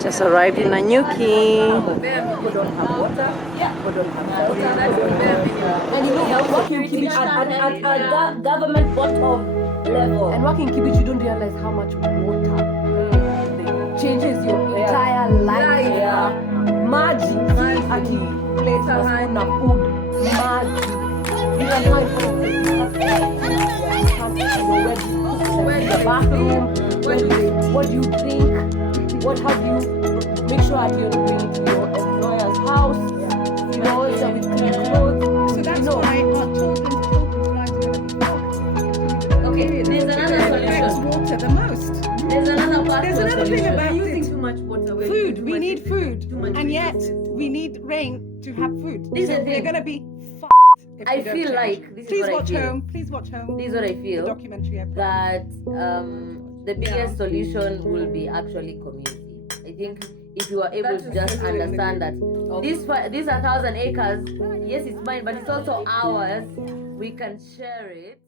Just arrived in Nanyuki. People don't have water. People don't have water. And you know, working in Kibich at government bottom level. And working in Kibich, you don't realize how much water changes your entire life. Yeah. Maji, at the place of food. Maji. You can find where the bathroom, what do you drink, what have you, make sure that you're doing to your employer's house, you know, so with clean clothes. So that's why our children's Okay, there's another solution. water the most. There's another part. There's another thing about using it. too much water. Food. We need food, and yet we need rain to have food. This is So the we're thing. gonna be. I feel like this Please is what watch I feel. home. Please watch home. This is what I feel. The documentary. That the biggest solution will be actually community. I think if you are able to just understand that these are 1,000 acres. Yes, it's mine, but it's also ours. We can share it.